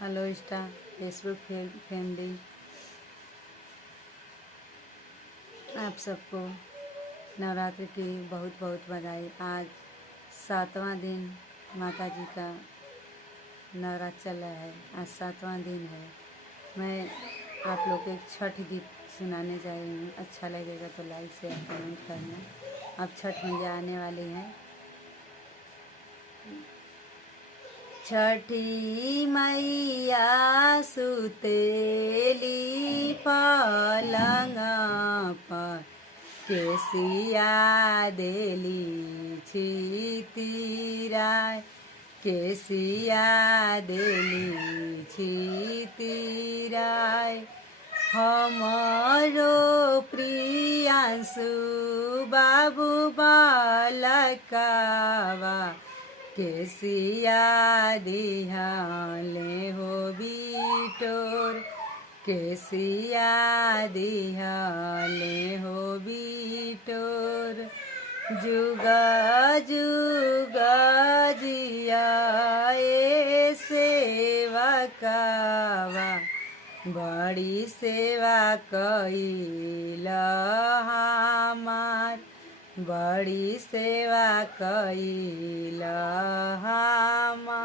Hello Insta Facebook family, आप सबको नवरात्रि की बहुत बहुत बधाई। आज 7वां दिन माता जी का नवरात्र चल रहा है। आज 7वां दिन है। मैं आप लोग को एक छठ गीत सुनाने जा रही हूँ। अच्छा लगेगा तो लाइक शेयर कमेंट करना। अब छठ मैया आने वाली हैं। छठी मैया सुतेली पलंग पर, केसिया देली छितिराय, केसिया देली छितिराय। हमरो प्रियांशु बाबू बालकावा, केसिया दिहाले हो बिटोर, केसिया दिहाले हो बिटोर। जुगा जुगा जिया ए सेवकावा, बड़ी सेवा कइल हमार, बड़ी सेवा कइल हमार।